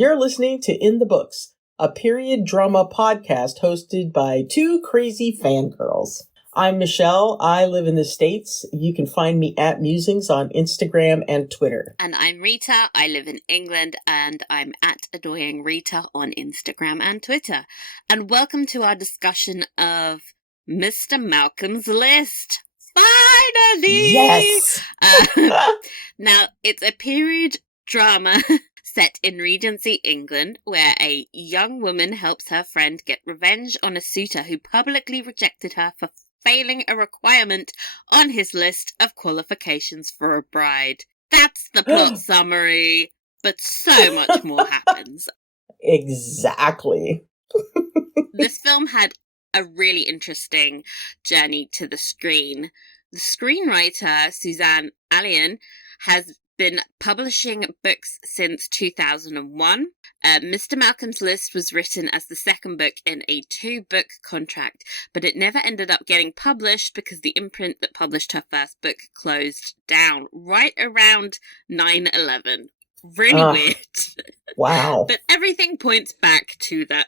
You're listening to In the Books, a period drama podcast hosted by two crazy fangirls. I'm Michelle. I live in the States. You can find me at Musings on Instagram and Twitter. And I'm Rita. I live in England and I'm at Annoying Rita on Instagram and Twitter. And welcome to our discussion of Mr. Malcolm's List. Finally! Yes! Now, it's a period drama set in Regency England, where a young woman helps her friend get revenge on a suitor who publicly rejected her for failing a requirement on his list of qualifications for a bride. That's the plot summary, but so much more happens. Exactly. This film had a really interesting journey to the screen. The screenwriter, Suzanne Allian, has been publishing books since 2001. Mr. Malcolm's List was written as the second book in a 2-book contract, but it never ended up getting published because the imprint that published her first book closed down right around 9/11. Really weird. Wow. But everything points back to that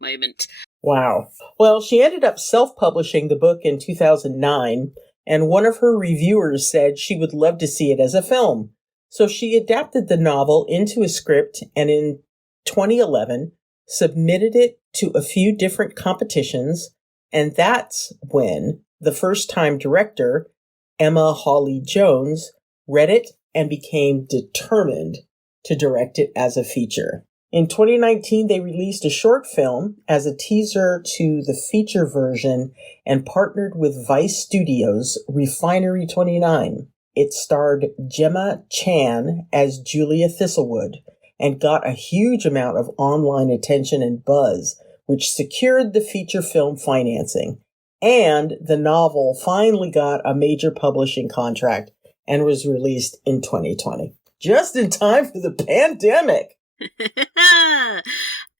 moment. Wow. Well, she ended up self-publishing the book in 2009, and one of her reviewers said she would love to see it as a film. So she adapted the novel into a script and in 2011 submitted it to a few different competitions, and that's when the first-time director, Emma Hawley-Jones, read it and became determined to direct it as a feature. In 2019, they released a short film as a teaser to the feature version and partnered with Vice Studios' Refinery 29. It starred Gemma Chan as Julia Thistlewood and got a huge amount of online attention and buzz, which secured the feature film financing. And the novel finally got a major publishing contract and was released in 2020. Just in time for the pandemic.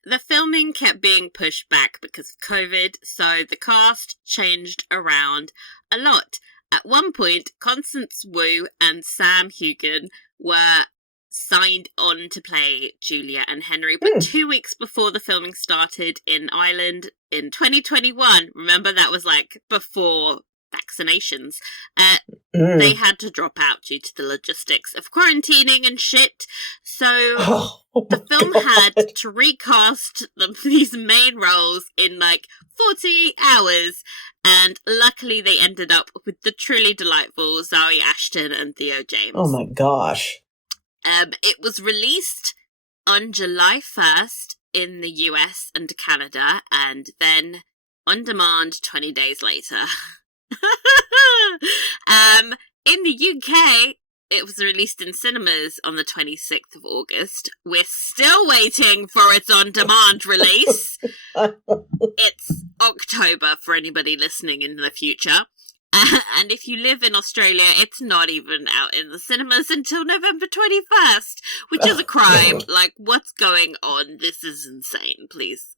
The filming kept being pushed back because of COVID, so the cast changed around a lot. At one point, Constance Wu and Sam Hugan were signed on to play Julia and Henry, but 2 weeks before the filming started in Ireland in 2021, remember that was like before vaccinations, they had to drop out due to the logistics of quarantining and shit. So the film had to recast these main roles in like 48 hours, and luckily they ended up with the truly delightful Zawe Ashton and Theo James. Oh my gosh. It was released on July 1st in the US and Canada, and then on demand 20 days later. In the UK, it was released in cinemas on the 26th of August. We're still waiting for its on-demand release. It's October for anybody listening in the future. And if you live in Australia, it's not even out in the cinemas until November 21st, which is a crime. Like, what's going on? This is insane, please.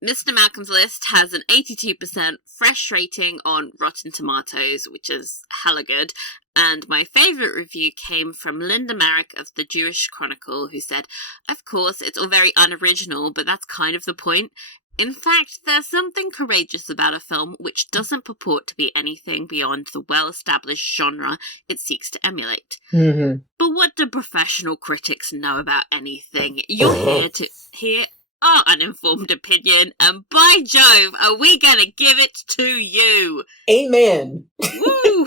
Mr. Malcolm's List has an 82% fresh rating on Rotten Tomatoes, which is hella good. And my favourite review came from Linda Merrick of the Jewish Chronicle, who said, "Of course, it's all very unoriginal, but that's kind of the point. In fact, there's something courageous about a film which doesn't purport to be anything beyond the well-established genre it seeks to emulate." Mm-hmm. But what do professional critics know about anything? You're here to hear our uninformed opinion, and by Jove, are we gonna give it to you? Amen. Woo!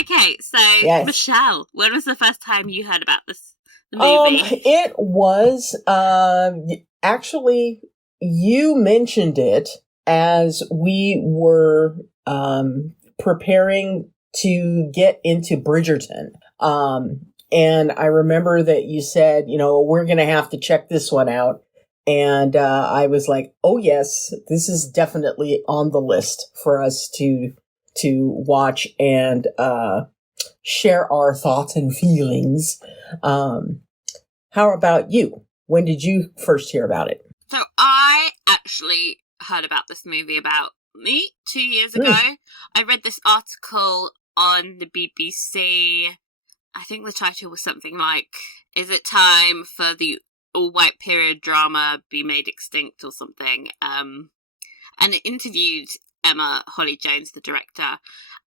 Okay, so yes. Michelle, when was the first time you heard about the movie? It was actually, you mentioned it as we were preparing to get into Bridgerton. And I remember that you said, we're going to have to check this one out. And I was like, oh, yes, this is definitely on the list for us to watch and share our thoughts and feelings. How about you? When did you first hear about it? So I actually heard about this movie about 2 years ago. I read this article on the BBC. I think the title was something like is it time for the all-white period drama be made extinct or something? And it interviewed Emma Holly-Jones, the director,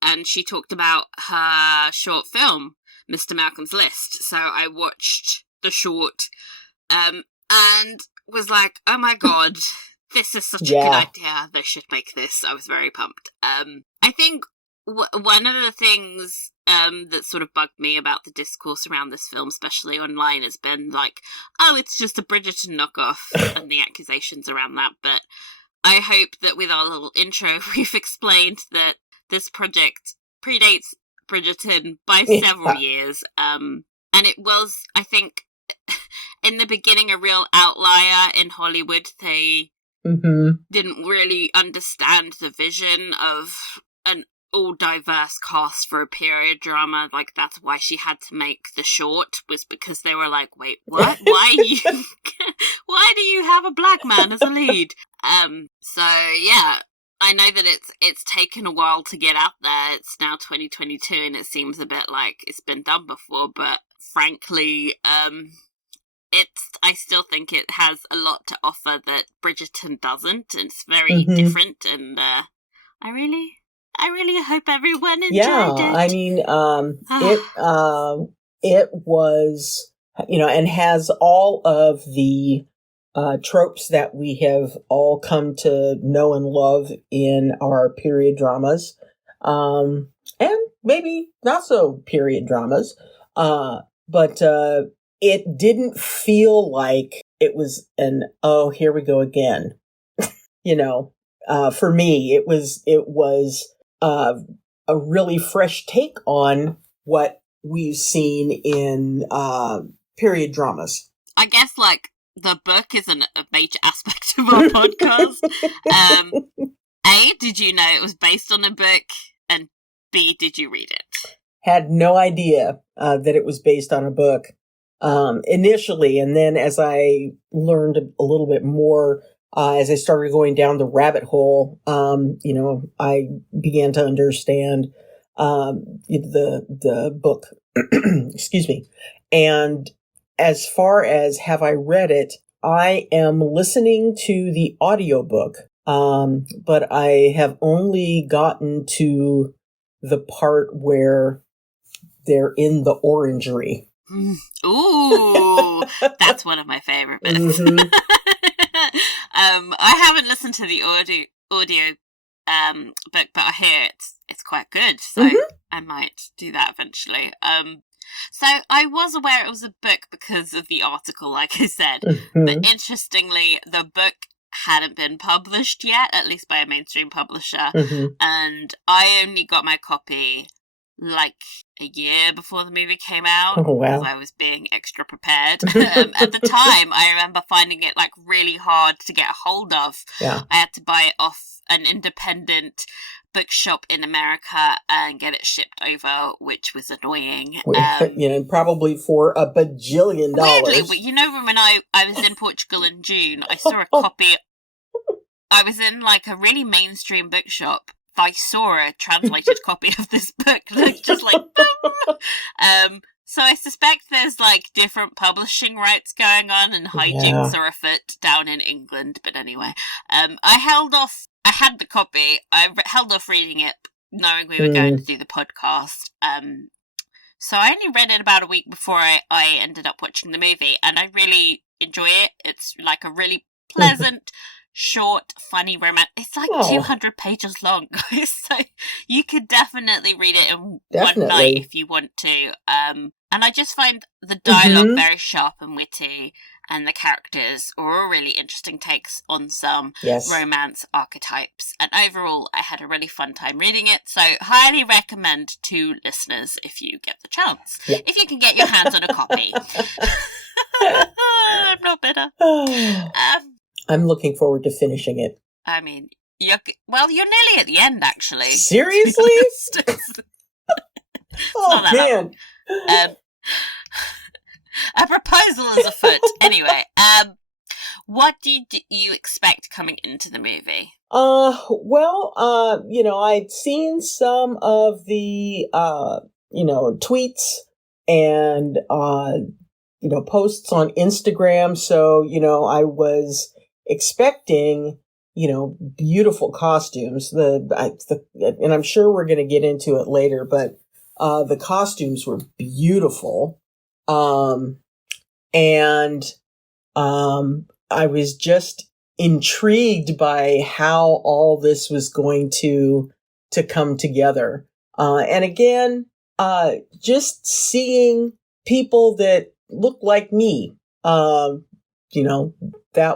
and she talked about her short film, Mr. Malcolm's List. So I watched the short and was like, oh my god, this is such a good idea. They should make this. I was very pumped. I think one of the things that sort of bugged me about the discourse around this film, especially online, has been like, oh, it's just a Bridgerton knockoff, and the accusations around that. But I hope that with our little intro, we've explained that this project predates Bridgerton by several years. And it was, I think, in the beginning, a real outlier in Hollywood. They didn't really understand the vision of an all diverse cast for a period drama. Like, that's why she had to make the short, was because they were like, wait, what? Why do you have a black man as a lead? So yeah, I know that it's taken a while to get out there. It's now 2022 and it seems a bit like it's been done before, but frankly, I still think it has a lot to offer that Bridgerton doesn't. It's very different, and I really hope everyone enjoyed it. Yeah, I mean, it was, and has all of the tropes that we have all come to know and love in our period dramas, and maybe not so period dramas, but it didn't feel like it was oh, here we go again. For me, it was a really fresh take on what we've seen in period dramas. I guess, like, the book isn't a major aspect of our podcast. A, did you know it was based on a book? And B, did you read it? Had no idea that it was based on a book initially. And then as I learned a little bit more, as I started going down the rabbit hole, I began to understand the book. Excuse me. And as far as have I read it, I am listening to the audiobook, but I have only gotten to the part where they're in the orangery. Ooh, that's one of my favorite bits. I haven't listened to the audio book, but I hear it's quite good, so I might do that eventually. So I was aware it was a book because of the article, like I said, but interestingly, the book hadn't been published yet, at least by a mainstream publisher, and I only got my copy like a year before the movie came out. Oh, wow. Because I was being extra prepared. At the time, I remember finding it like really hard to get a hold of. Yeah. I had to buy it off an independent bookshop in America and get it shipped over, which was annoying. Probably for $1 bajillion. Weirdly, but when I was in Portugal in June, I saw a copy. I was in like a really mainstream bookshop. I saw a translated copy of this book, just like, so I suspect there's like different publishing rights going on and hijinks are afoot down in England. But anyway, I had the copy. I held off reading it, knowing we were going to do the podcast. So I only read it about a week before I ended up watching the movie, and I really enjoy it. It's like a really pleasant, short, funny romance. It's like 200 pages long, guys, so you could definitely read it in one night if you want to. And I just find the dialogue very sharp and witty, and the characters are all really interesting takes on some romance archetypes. And overall, I had a really fun time reading it, so highly recommend to listeners if you get the chance. Yeah. If you can get your hands on a copy. I'm not bitter. I'm looking forward to finishing it. I mean, you're nearly at the end, actually. Seriously? Oh, man. A proposal is afoot. Anyway, what did you expect coming into the movie? I'd seen some of the, tweets and posts on Instagram. So, I was expecting, beautiful costumes. And I'm sure we're going to get into it later, but the costumes were beautiful. And I was just intrigued by how all this was going to come together. And again, just seeing people that look like me, that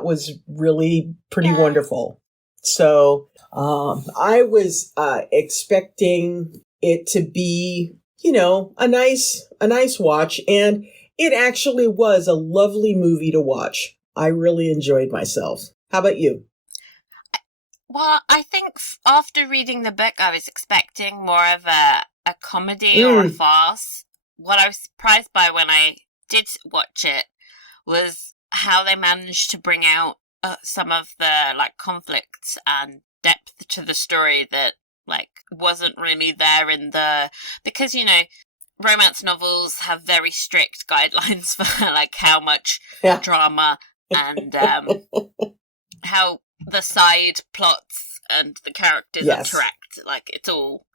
was really pretty wonderful. So, I was, expecting it to be, a nice watch. And it actually was a lovely movie to watch. I really enjoyed myself. How about you? Well, I think after reading the book, I was expecting more of a comedy or a farce. What I was surprised by when I did watch it was how they managed to bring out some of the conflicts and depth to the story that wasn't really there in because romance novels have very strict guidelines for how much drama and how the side plots and the characters interact. It's all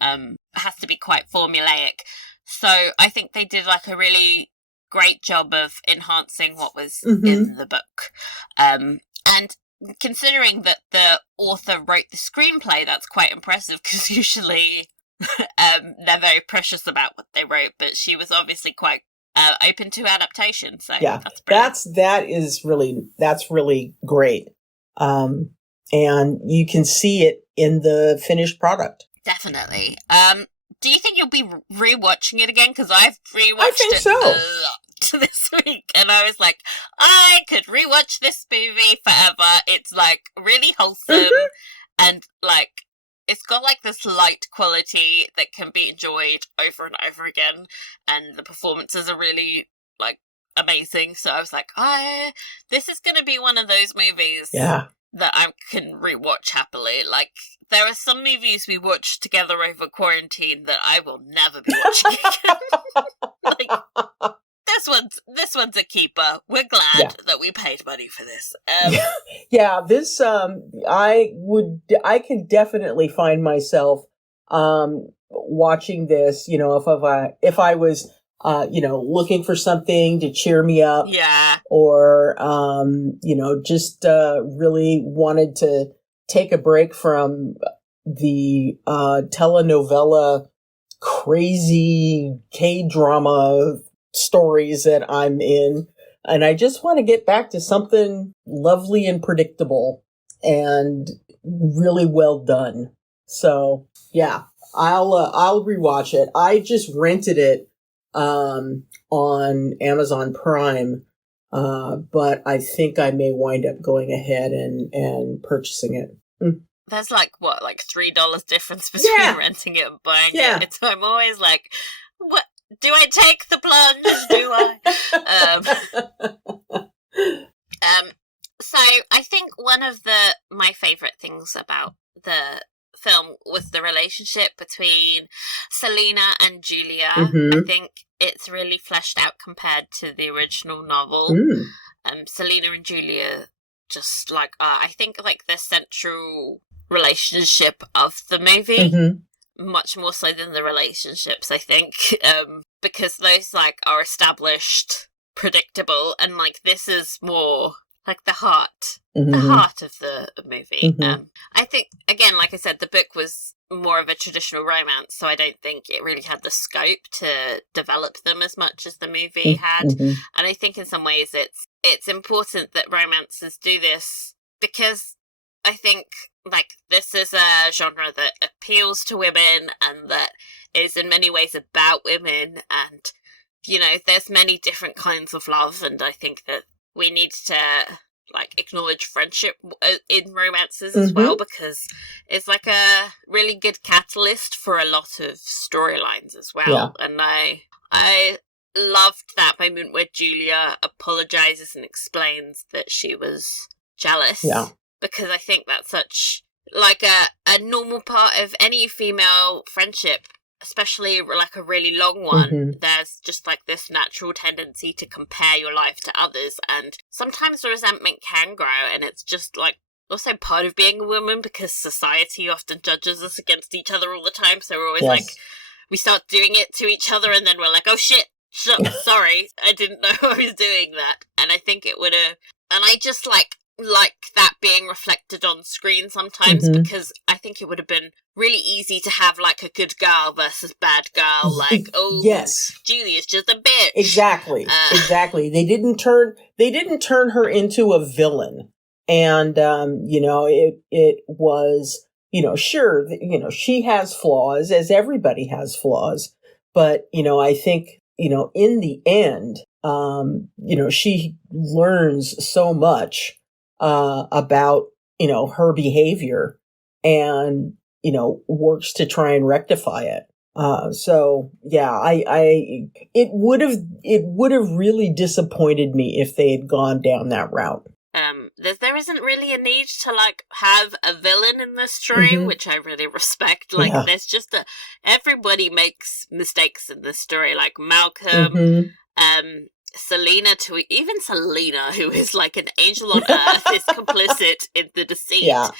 has to be quite formulaic. So I think they did a really great job of enhancing what was in the book. And considering that the author wrote the screenplay, that's quite impressive, because usually they're very precious about what they wrote, but she was obviously quite open to adaptation. So that's really great. And you can see it in the finished product. Definitely. Do you think you'll be rewatching it again? Because I've rewatched it a lot this week, and I was like, I could rewatch this movie forever. It's really wholesome, and it's got this light quality that can be enjoyed over and over again, and the performances are really amazing. So I was like, this is going to be one of those movies that I can rewatch happily. There are some movies we watched together over quarantine that I will never be watching again. This one's a keeper. We're glad that we paid money for this. This I can definitely find myself watching this. If I was looking for something to cheer me up, or just really wanted to take a break from the telenovela crazy K-drama stories that I'm in, and I just want to get back to something lovely and predictable and really well done. So I'll rewatch it. I just rented it on Amazon Prime, but I think I may wind up going ahead and purchasing it. There's $3 difference between renting it and buying it. So I'm always what? Do I take the plunge? Do I? So I think one of my favourite things about the film was the relationship between Selena and Julia. I think it's really fleshed out compared to the original novel. Selena and Julia just I think the central relationship of the movie. Much more so than the relationships, I think, because those are established, predictable, and this is more the heart of the movie. I think, again, like I said, the book was more of a traditional romance, so I don't think it really had the scope to develop them as much as the movie had. And I think in some ways it's important that romances do this, because I think this is a genre that appeals to women and that is in many ways about women, and there's many different kinds of love, and I think that we need to acknowledge friendship in romances as well, because it's a really good catalyst for a lot of storylines as well. And I loved that moment where Julia apologizes and explains that she was jealous. Because I think that's such a normal part of any female friendship, especially like a really long one, there's just like this natural tendency to compare your life to others, and sometimes the resentment can grow, and it's just like also part of being a woman because society often judges us against each other all the time, so we're always like, we start doing it to each other, and then we're like, oh shit, sorry, I didn't know I was doing that. And I think it would have, and I just like that being reflected on screen sometimes, because I think it would have been really easy to have like a good girl versus bad girl, like, oh yes, Julia's just a bitch. Exactly. They didn't turn her into a villain. And it was, sure, she has flaws, as everybody has flaws, but I think in the end, she learns so much about, her behavior and, works to try and rectify it. So yeah, it would have really disappointed me if they had gone down that route. There isn't really a need to like have a villain in this story, which I really respect. Like, there's just everybody makes mistakes in this story. Like Malcom, Selena, even Selena, who is like an angel on earth, is complicit in the deceit. Yeah.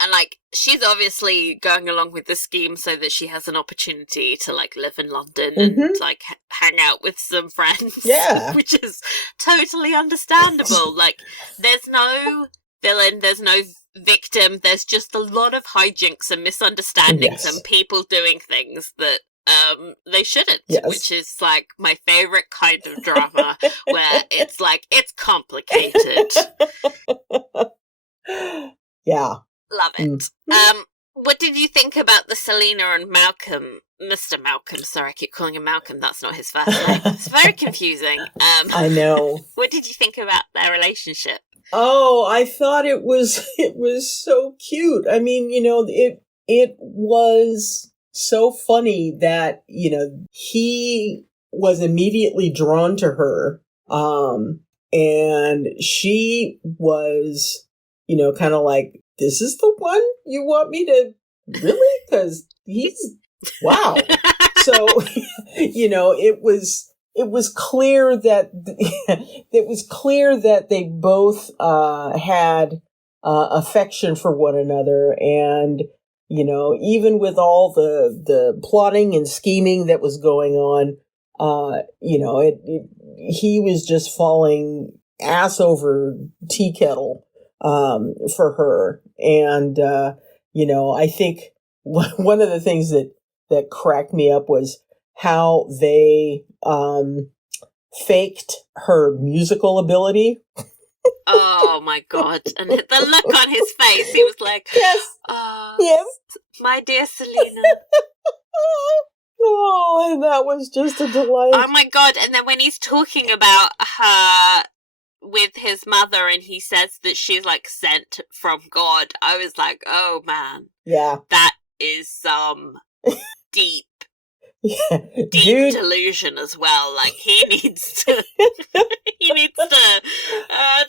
And like, she's obviously going along with the scheme so that she has an opportunity to like live in London and like hang out with some friends. Yeah. Which is totally understandable. Like, there's no villain, there's no victim, there's just a lot of hijinks and misunderstandings and people doing things that they shouldn't, which is like my favorite kind of drama where it's like, it's complicated. Yeah. Love it. What did you think about the Selena and Malcom, Mr. Malcom? Sorry, I keep calling him Malcolm. That's not his first name. It's very confusing. I know. What did you think about their relationship? Oh, I thought it was so cute. I mean, it was so funny that, he was immediately drawn to her. And she was, kind of like, this is the one you want me to really? Because he's, wow. So, it was clear that they both had affection for one another, and even with all the plotting and scheming that was going on, he was just falling ass over tea kettle for her. And I think one of the things that cracked me up was how they faked her musical ability. Oh my god. And the look on his face, he was like, yes, my dear Selena. Oh, and that was just a delight. Oh my god. And then when he's talking about her with his mother and he says that she's like sent from God, I was like, oh man. Yeah. That is some deep delusion as well. Like, he needs to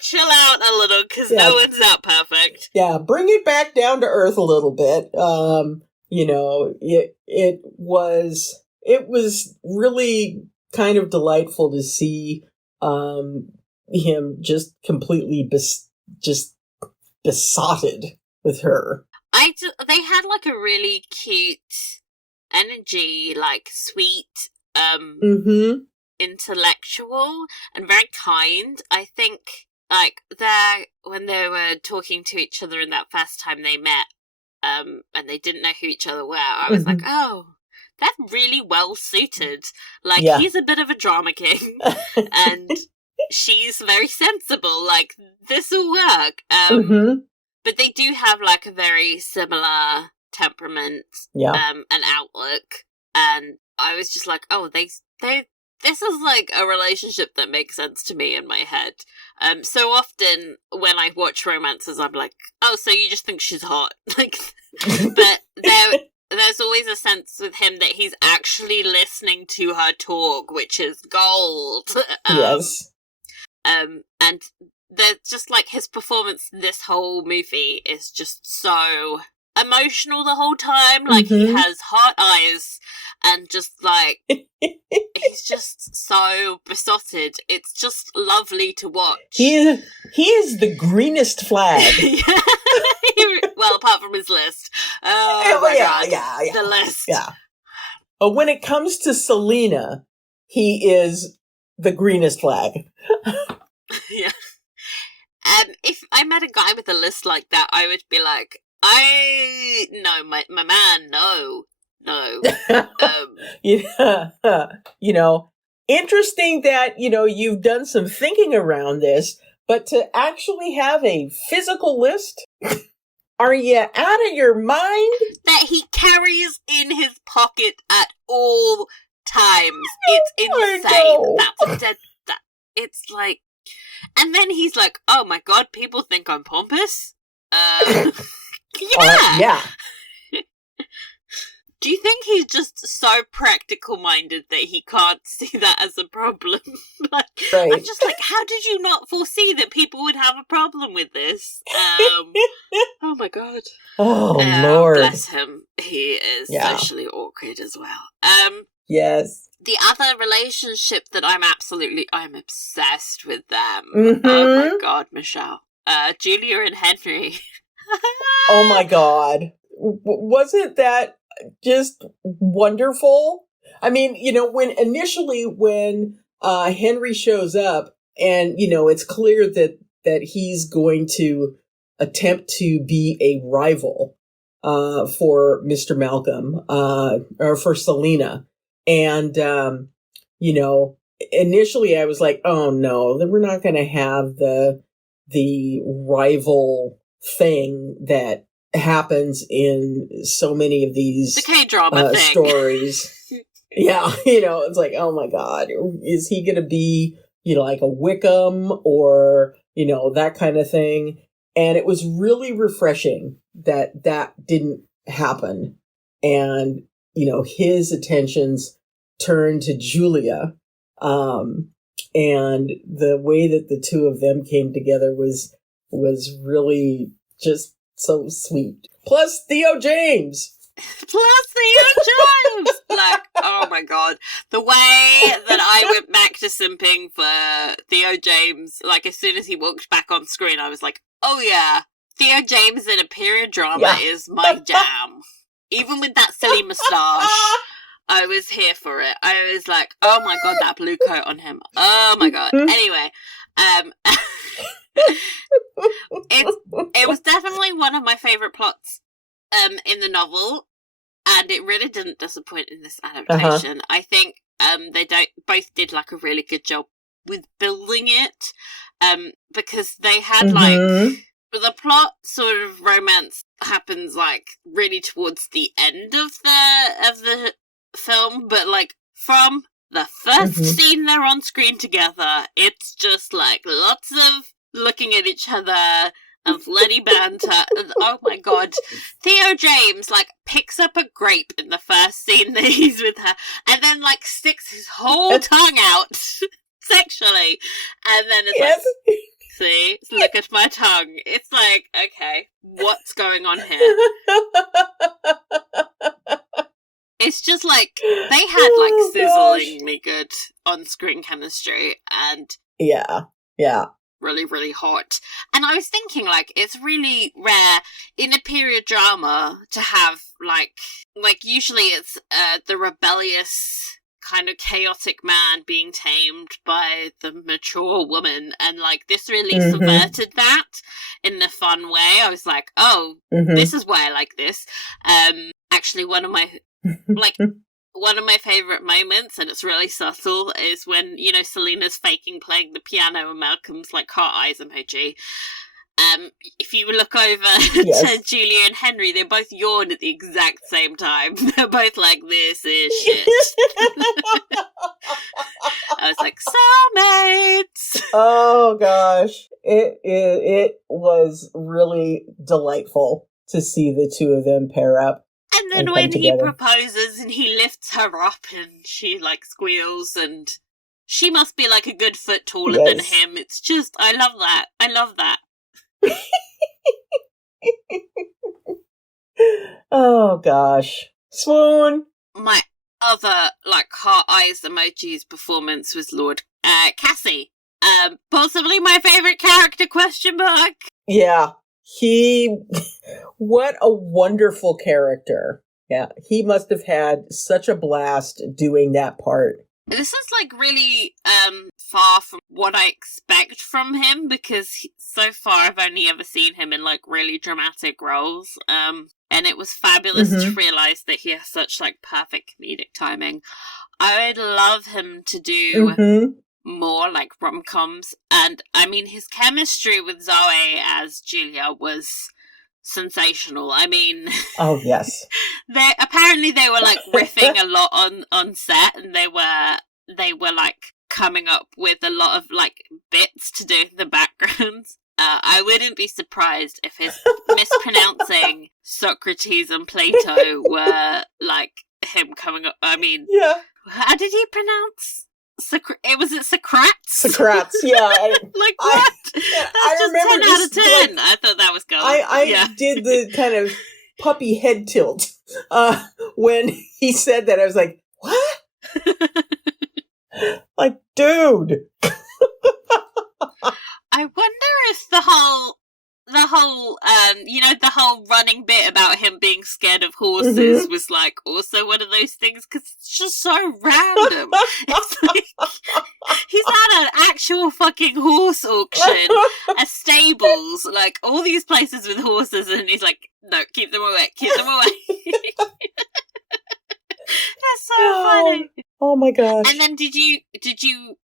chill out a little, because no one's that perfect. Yeah, bring it back down to earth a little bit. It was really kind of delightful to see him just completely just besotted with her. They had like a really cute energy, like sweet, intellectual and very kind. I think like when they were talking to each other in that first time they met, and they didn't know who each other were, I was like, oh, they're really well suited. Like, he's a bit of a drama king and she's very sensible. Like, this will work. But they do have like a very similar temperament and outlook, and I was just like, oh, this is like a relationship that makes sense to me in my head. So often when I watch romances, I'm like, oh, so you just think she's hot. Like, but there's always a sense with him that he's actually listening to her talk, which is gold. Yes. And just like his performance this whole movie is just so emotional the whole time. Like, he has heart eyes and just, like, he's just so besotted. It's just lovely to watch. He is the greenest flag. Well, apart from his list. Oh, my God. Yeah. The list. Yeah. But when it comes to Selena, he is the greenest flag. Yeah. If I met a guy with a list like that, I would be like, no, my man, no. You know, interesting that, you've done some thinking around this, but to actually have a physical list? Are you out of your mind? That he carries in his pocket at all times. It's insane. It's like, and then he's like, oh my God, people think I'm pompous? Yeah. Do you think he's just so practical-minded that he can't see that as a problem? Like, right. I'm just like, how did you not foresee that people would have a problem with this? Oh my God. Oh, Lord. Bless him. He is socially awkward as well. Yes. The other relationship that I'm obsessed with them. Oh my God, Michelle. Julia and Henry. Oh my God. Wasn't that just wonderful? I mean, when Henry shows up and, it's clear that he's going to attempt to be a rival for Mr. Malcom, or for Selena. And, initially I was like, oh no, then we're not going to have the rival thing that happens in so many of these the K-drama stories. Yeah, it's like, oh my God, is he going to be, like a Wickham or, that kind of thing? And it was really refreshing that didn't happen. And, his attentions turned to Julia. And the way that the two of them came together was really just so sweet. Plus Theo James. Like, oh my God. The way that I went back to simping for Theo James, like, as soon as he walked back on screen, I was like, oh yeah, Theo James in a period drama is my jam. Even with that silly moustache, I was here for it. I was like, oh my God, that blue coat on him. Oh my God. Anyway, it was definitely one of my favourite plots in the novel, and it really didn't disappoint in this adaptation. I think they both did like a really good job with building it, because they had like the plot sort of romance happens like really towards the end of the film, but like from the first scene they're on screen together, it's just like lots of looking at each other and bloody banter. And, oh my God, Theo James like picks up a grape in the first scene that he's with her, and then like sticks his whole tongue out sexually, and then it's like, see, look at my tongue. It's like, okay, what's going on here? It's just like they had like sizzlingly good on-screen chemistry, and yeah, really, really hot. And I was thinking, like, it's really rare in a period drama to have like usually it's the rebellious kind of chaotic man being tamed by the mature woman, and like this really subverted that in a fun way. I was like, oh, this is why I like this. Actually, one of my favorite moments, and it's really subtle, is when, Selena's faking playing the piano and Malcolm's like heart eyes emoji. If you look over to Julia and Henry, they both yawn at the exact same time. They're both like, this is shit. I was like, soulmates! Oh gosh. It was really delightful to see the two of them pair up. And then when he proposes and he lifts her up and she like squeals, and she must be like a good foot taller than him. It's just, I love that. Oh, gosh. Swoon. My other, heart eyes emojis performance was Lord Cassie. Possibly my favorite character, question mark. Yeah. What a wonderful character. Yeah. He must have had such a blast doing that part. This is really far from what I expect from him, because so far I've only ever seen him in really dramatic roles. And it was fabulous to realise that he has such perfect comedic timing. I would love him to do more rom-coms, and I mean his chemistry with Zoe as Julia was sensational. I mean, oh yes, they were riffing a lot on set, and they were coming up with a lot of bits to do in the background. I wouldn't be surprised if his mispronouncing Socrates and Plato were him coming up. I mean, yeah. How did he pronounce? Was it Socrates? Socrates, yeah. What? I remember 10 out of 10. I thought that was gold. I did the kind of puppy head tilt when he said that. I was like, what? Dude. I wonder if the whole the whole running bit about him being scared of horses was also one of those things, because it's just so random. It's he's at an actual fucking horse auction, a stables, all these places with horses, and he's like, no, keep them away. That's so funny. Oh my gosh. And then did you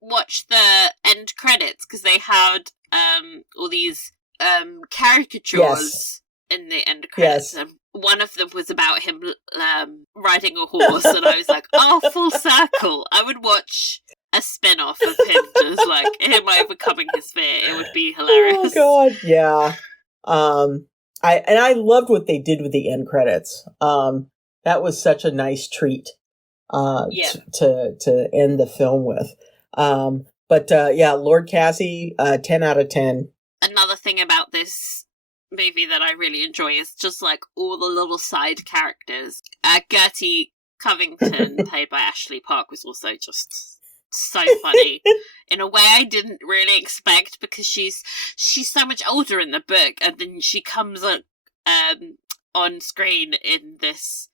watch the end credits? Because they had all these caricatures in the end credits. Yes. One of them was about him riding a horse, and I was like, oh, full circle. I would watch a spin-off of him just him overcoming his fear. It would be hilarious. Oh god, yeah. I loved what they did with the end credits. That was such a nice treat to end the film with. But Lord Cassie, 10 out of 10. Another thing about this movie that I really enjoy is just all the little side characters. Gertie Covington, played by Ashley Park, was also just so funny in a way I didn't really expect, because she's so much older in the book, and then she comes on screen in this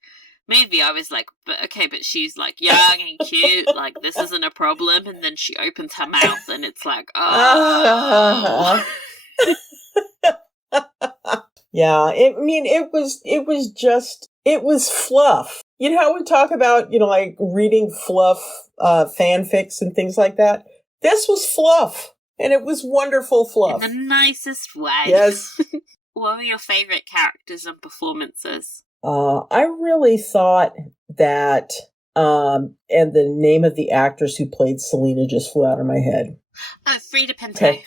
movie. I was like, but she's young and cute, this isn't a problem, and then she opens her mouth and it's oh. Yeah, it was fluff. You know how we talk about, reading fluff fanfics and things like that? This was fluff, and it was wonderful fluff. In the nicest way. Yes. What were your favourite characters and performances? I really thought that, and the name of the actress who played Selena just flew out of my head. Oh, Frida Pinto. Okay.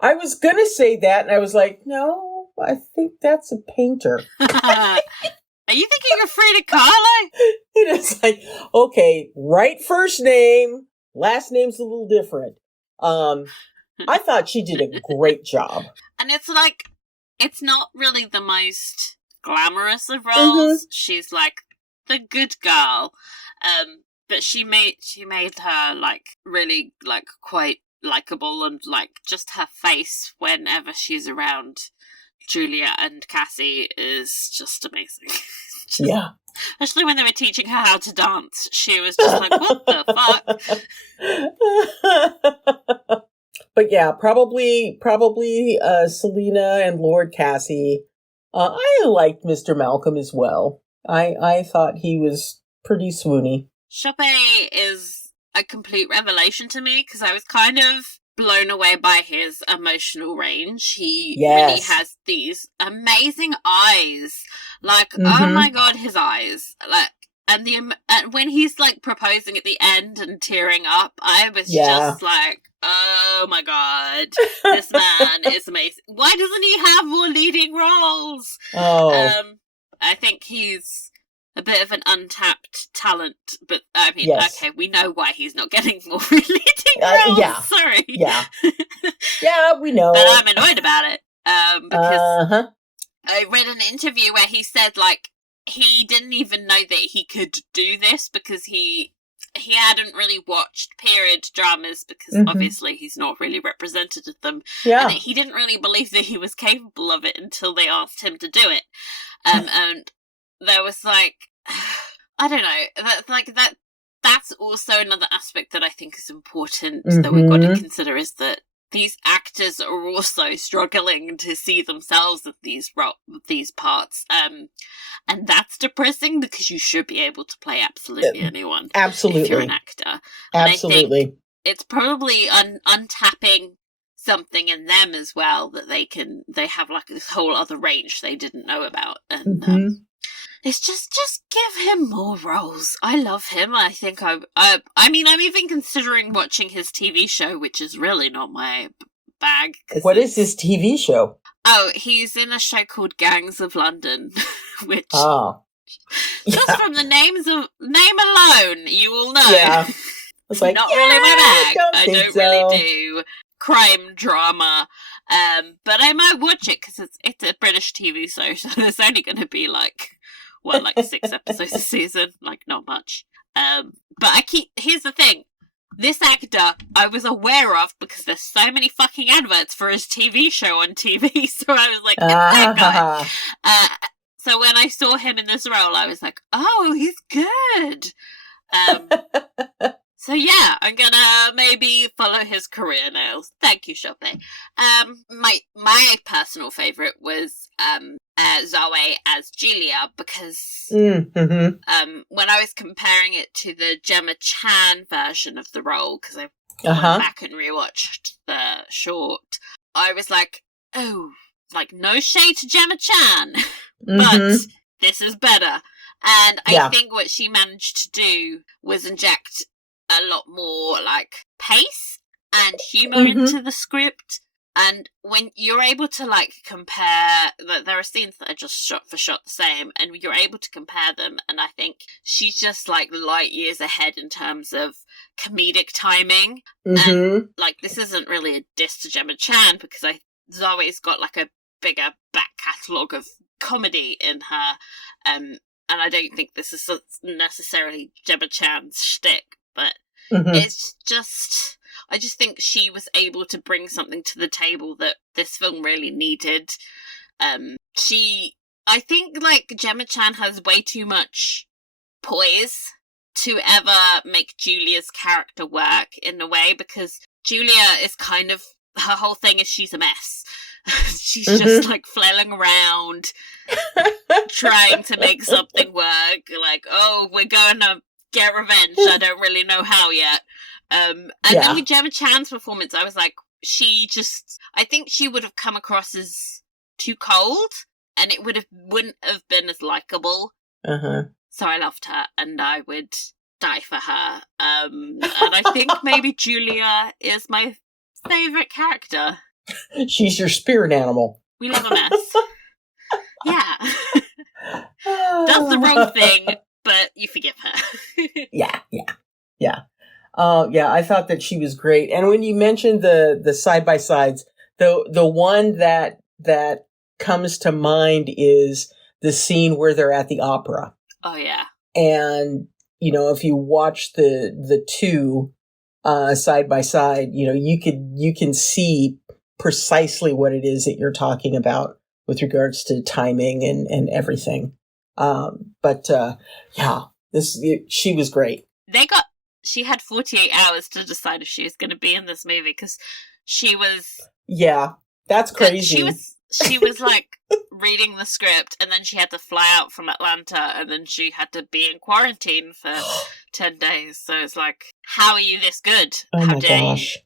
I was going to say that, and I was like, no, I think that's a painter. Are you thinking of Frida Kahlo? It is okay, right first name, last name's a little different. I thought she did a great job. And it's it's not really the most glamorous of roles. She's the good girl. But she made her really quite likable, and just her face whenever she's around Julia and Cassie is just amazing. Yeah. Especially when they were teaching her how to dance. She was just what the fuck? But yeah, probably Selena and Lord Cassie. I liked Mr. Malcom as well. I thought he was pretty swoony. Chope is a complete revelation to me, because I was kind of blown away by his emotional range. He really has these amazing eyes. Oh my god, his eyes. And when he's proposing at the end and tearing up, I was just oh my god, this man is amazing. Why doesn't he have more leading roles? Oh. I think he's a bit of an untapped talent, but I mean, okay, we know why he's not getting more leading roles. Yeah. Sorry. Yeah. Yeah, we know. But I'm annoyed about it, because I read an interview where he said he didn't even know that he could do this because he hadn't really watched period dramas because obviously he's not really represented in them. Yeah. And he didn't really believe that he was capable of it until they asked him to do it. And there was like, I don't know, that's also another aspect that I think is important that we've got to consider, is that these actors are also struggling to see themselves in these parts. And that's depressing because you should be able to play absolutely anyone. Absolutely. If you're an actor. Absolutely. And I think it's probably untapping something in them as well, that they have like this whole other range they didn't know about. And it's just give him more roles. I love him. I think I mean, I'm even considering watching his TV show, which is really not my bag. What is his TV show? Oh, he's in a show called Gangs of London, which just from the name alone, you will know. Yeah, it's like not really my bag. I don't really do crime drama, but I might watch it because it's a British TV show, so there's only going to be like 6 episodes a season, like not much. But here's the thing. This actor I was aware of because there's so many fucking adverts for his TV show on TV, so I was like, it's that guy. So when I saw him in this role, I was like, oh, he's good. So yeah, I'm gonna maybe follow his career now. Thank you, Shoppe. My personal favourite was Zoe as Julia, because when I was comparing it to the Gemma Chan version of the role, because I went back and rewatched the short, I was like, oh, like no shade to Gemma Chan, but this is better. And I think what she managed to do was inject a lot more like pace and humor into the script. And when you're able to like compare, there are scenes that are just shot for shot the same, and you're able to compare them, and I think she's just like light years ahead in terms of comedic timing. And like, this isn't really a diss to Gemma Chan, because Zoe's got like a bigger back catalogue of comedy in her, and I don't think this is necessarily Gemma Chan's shtick, but it's just, I just think she was able to bring something to the table that this film really needed. I think like Gemma Chan has way too much poise to ever make Julia's character work in a way, because Julia is kind of, her whole thing is she's a mess. She's just like flailing around, trying to make something work. Like, oh, we're going to get revenge. I don't really know how yet. And then with Gemma Chan's performance, I was like, I think she would have come across as too cold, and it wouldn't have been as likable. So I loved her, and I would die for her. And I think maybe Julia is my favourite character. She's your spirit animal. We love a mess. Yeah. Does the wrong thing, but you forgive her. Yeah. I thought that she was great. And when you mentioned the side-by-sides, the one that comes to mind is the scene where they're at the opera. Oh, yeah. And, you know, if you watch the two side by side, you know, you can see precisely what it is that you're talking about with regards to timing and everything. She was great. She had 48 hours to decide if she was going to be in this movie, because she was... Yeah, that's crazy. She was like reading the script, and then she had to fly out from Atlanta, and then she had to be in quarantine for 10 days. So it's like, how are you this good? Oh my gosh.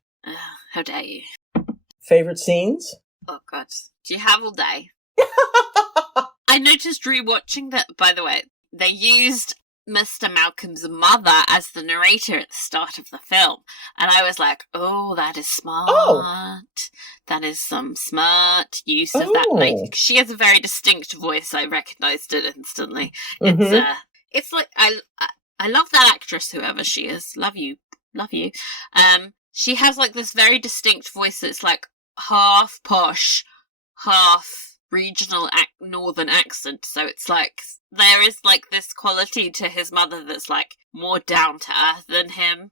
How dare you? Favorite scenes? Oh God. Do you have all day? I noticed rewatching that, by the way, they used Mr. Malcolm's mother as the narrator at the start of the film. And I was like, oh, that is smart. Oh. That is some smart use of that lady. She has a very distinct voice. I recognized it instantly. It's like, I love that actress, whoever she is. Love you. She has like this very distinct voice that's like half posh, half regional northern accent, so it's like there is like this quality to his mother that's like more down to earth than him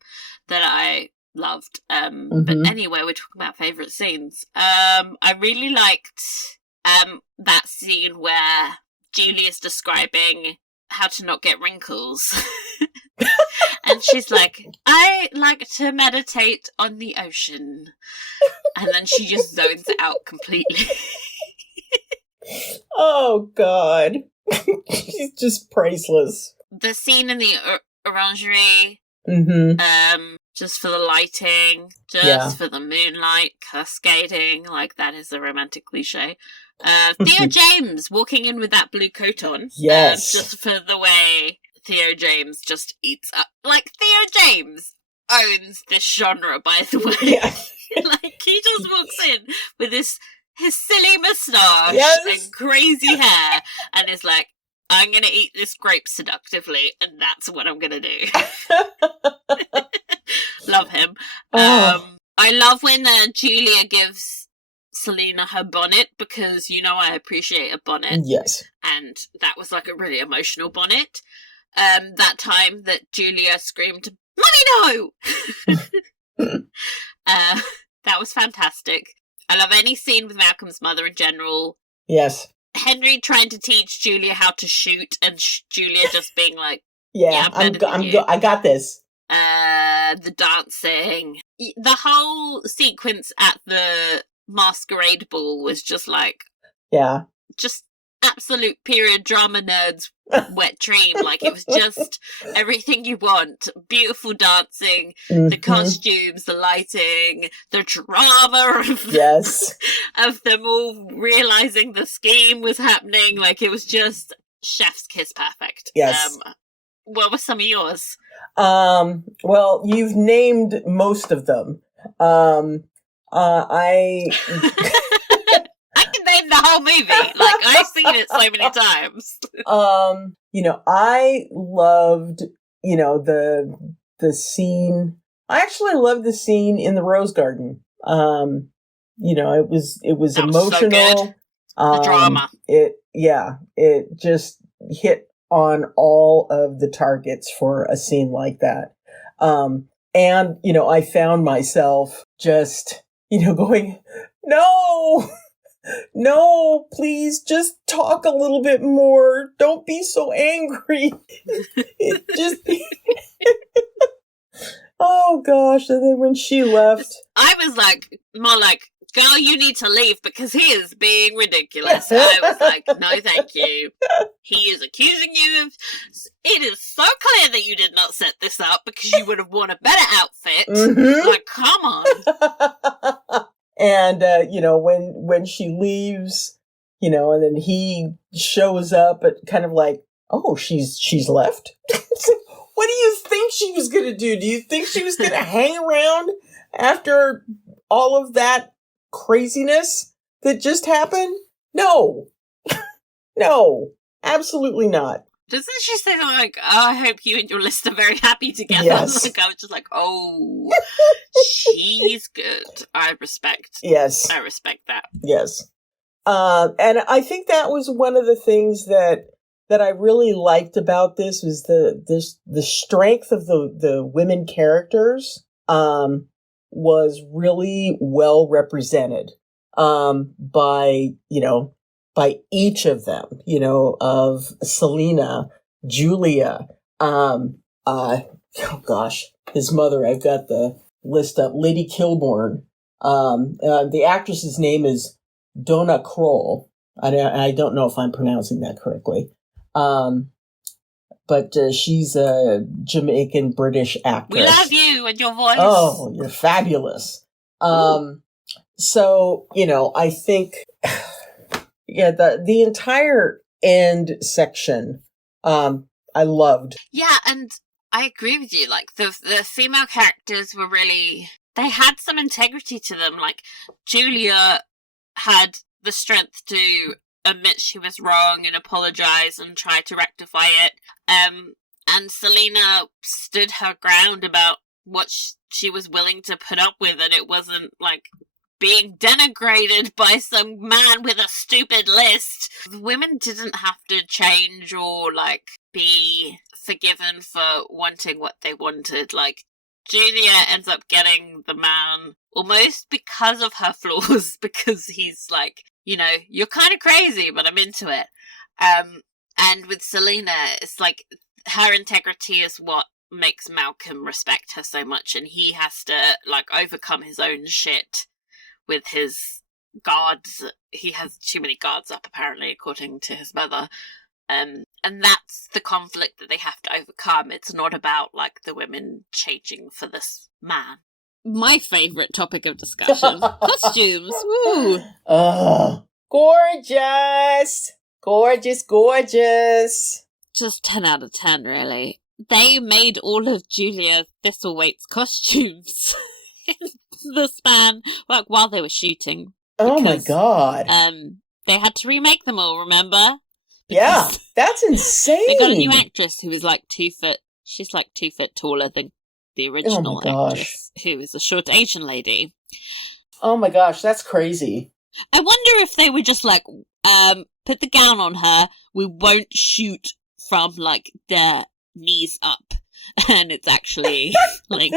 that I loved. But anyway, we're talking about favourite scenes. I really liked that scene where Julia's describing how to not get wrinkles. And she's like, I like to meditate on the ocean. And then she just zones out completely. Oh, God. She's just priceless. The scene in the orangery, just for the lighting, just for the moonlight cascading, like that is a romantic cliche. Theo James walking in with that blue coat on. Yes. Just for the way Theo James just eats up. Like, Theo James owns this genre, by the way. Yeah. Like, he just walks in with his silly moustache and crazy hair and is like, I'm going to eat this grape seductively, and that's what I'm going to do. Love him. I love when Julia gives Selena her bonnet, because, you know, I appreciate a bonnet. Yes. And that was like a really emotional bonnet. That time that Julia screamed, Mommy, no! That was fantastic. I love any scene with Malcolm's mother in general. Yes. Henry trying to teach Julia how to shoot, and Julia just being like, I got this. The dancing. The whole sequence at the masquerade ball was just like... Yeah. Just absolute period drama nerds wet dream. Like, it was just everything you want. Beautiful dancing, the costumes, the lighting, the drama of them all realizing the scheme was happening. Like, it was just chef's kiss perfect. Yes. What were some of yours? Well, you've named most of them. I can name the whole movie. Like, I've seen it so many times. I loved, the scene. I actually loved the scene in the Rose Garden. It was emotional. So good. The drama. It just hit on all of the targets for a scene like that. And, I found myself just, going, no, please just talk a little bit more. Don't be so angry. It just, oh gosh. And then when she left, I was like, more like, girl, you need to leave because he is being ridiculous. I was like, no, thank you. He is accusing you of... It is so clear that you did not set this up because you would have worn a better outfit. Like, come on. And, when she leaves, and then he shows up at kind of like, oh, she's left? What do you think she was going to do? Do you think she was going to hang around after all of that craziness that just happened? No. No, absolutely not. Doesn't she say something like, oh, I hope you and your list are very happy together? Yes. Like, I was just like, oh, she's good. I respect that. Yes. And I think that was one of the things that I really liked about this was the strength of the women characters, was really well represented, by each of them, of Selena, Julia, oh gosh, his mother, I've got the list up, Lady Kilbourne. The actress's name is Donna Kroll. I don't know if I'm pronouncing that correctly. But she's a Jamaican British actress. We love you and your voice. Oh, you're fabulous. So, I think, the entire end section, I loved. Yeah, and I agree with you. Like, the female characters were really, they had some integrity to them. Like, Julia had the strength to admit she was wrong and apologize and try to rectify it. And Selena stood her ground about what she was willing to put up with, and it wasn't like being denigrated by some man with a stupid list. The women didn't have to change or, like, be forgiven for wanting what they wanted. Like, Julia ends up getting the man almost because of her flaws, because he's like, you know, you're kind of crazy, but I'm into it. And with Selena, it's like her integrity is what makes Malcom respect her so much, and he has to, like, overcome his own shit with his guards. He has too many guards up, apparently, according to his mother. And that's the conflict that they have to overcome. It's not about, like, the women changing for this man. My favourite topic of discussion. Costumes. Woo! Gorgeous! Gorgeous, gorgeous. Just 10 out of 10, really. They made all of Julia Thistlewaite's costumes in the span, like, while they were shooting. Oh my god. They had to remake them all, remember? Yeah, that's insane. They got a new actress who was like 2 foot. She's like 2 foot taller than the original actress, who is a short Asian lady. Oh my gosh, that's crazy. I wonder if they were just like, put the gown on her. We won't shoot from, like, the knees up. And it's actually like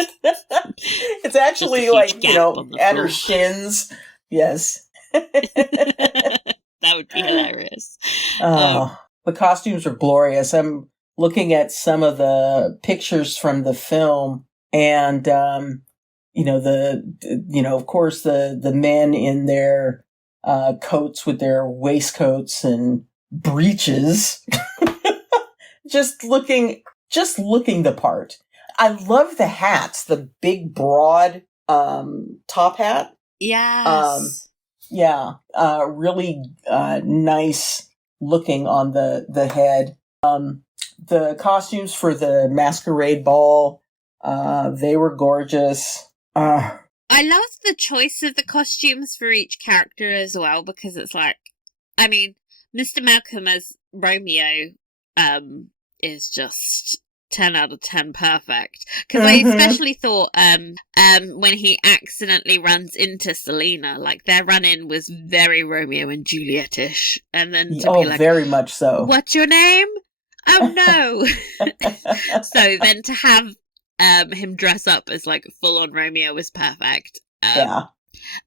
it's actually like, you know, at her shins. Yes. That would be hilarious. The costumes are glorious. I'm looking at some of the pictures from the film, and you know, of course the men in their coats with their waistcoats and breeches, just looking the part. I love the hats, the big broad top hat. Yes. Yeah, really nice looking on the head. The costumes for the masquerade ball, they were gorgeous. I love the choice of the costumes for each character as well, because it's like, I mean, Mr. Malcom as Romeo is just 10 out of 10 perfect. Because I especially thought when he accidentally runs into Selena, like, their run-in was very Romeo and Juliet-ish. And then to be like, very much so. What's your name? Oh no. So then to have him dress up as, like, full-on Romeo was perfect. Yeah.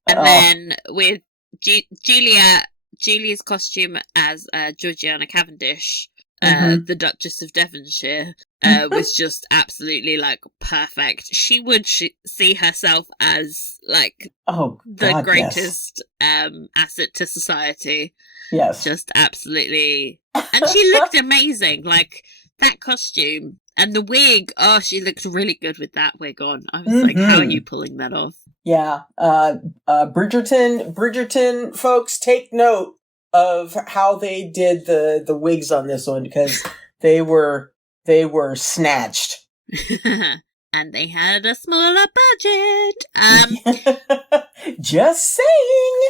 And then with Julia's costume as Georgiana Cavendish, the Duchess of Devonshire, was just absolutely, like, perfect. She would see herself as, like, the greatest asset to society. Yes. Just absolutely. And she looked amazing. Like, that costume and the wig. Oh, she looked really good with that wig on. I was like, how are you pulling that off? Yeah. Bridgerton folks, take note of how they did the wigs on this one, because they were snatched. And they had a smaller budget. Just saying.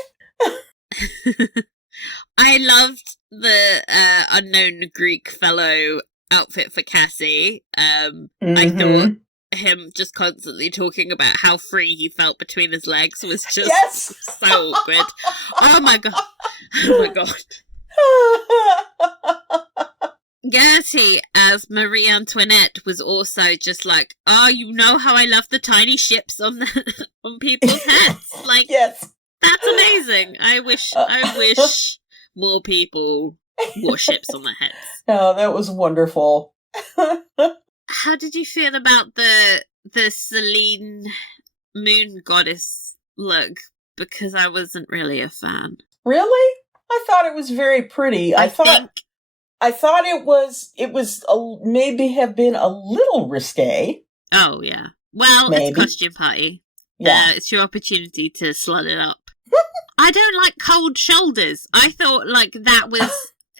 I loved the unknown Greek fellow outfit for Cassie. I thought him just constantly talking about how free he felt between his legs was just so awkward. Oh my god. Gertie as Marie Antoinette was also just like, oh, you know how I love the tiny ships on people's heads. Like, yes. That's amazing. I wish more people wore ships on their heads. Oh, that was wonderful. How did you feel about the Selene moon goddess look? Because I wasn't really a fan. Really? I thought it was very pretty. I thought it was maybe have been a little risque. Oh yeah. Well, maybe. It's a costume party. Yeah. It's your opportunity to slut it up. I don't like cold shoulders. I thought, like, that was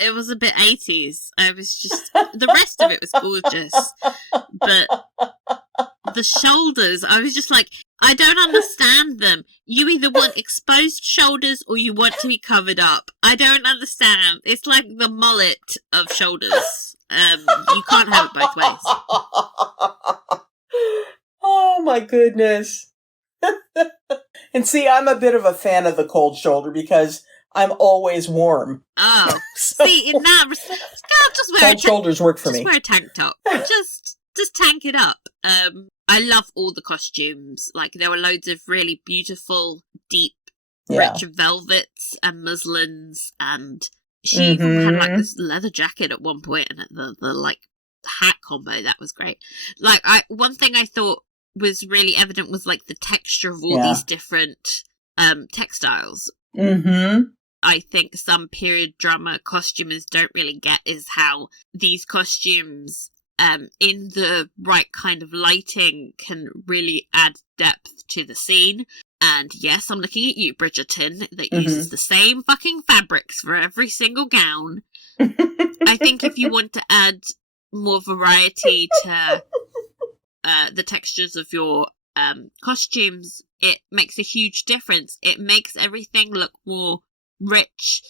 it was a bit 80s. I was just, the rest of it was gorgeous, but the shoulders, I was just like, I don't understand them. You either want exposed shoulders or you want to be covered up. I don't understand. It's like the mullet of shoulders. You can't have it both ways. Oh my goodness. And see, I'm a bit of a fan of the cold shoulder because I'm always warm. Oh, so, see, in that respect, just wear cold shoulders work for me. Just wear a tank top. just tank it up. I love all the costumes. Like, there were loads of really beautiful, deep, rich velvets and muslins, and she even had, like, this leather jacket at one point, and the like, hat combo, that was great. Like, one thing I thought was really evident was, like, the texture of all these different textiles. I think some period drama costumers don't really get is how these costumes, in the right kind of lighting, can really add depth to the scene. And yes, I'm looking at you, Bridgerton, that uses the same fucking fabrics for every single gown. I think if you want to add more variety to the textures of your costumes, it makes a huge difference. It makes everything look more rich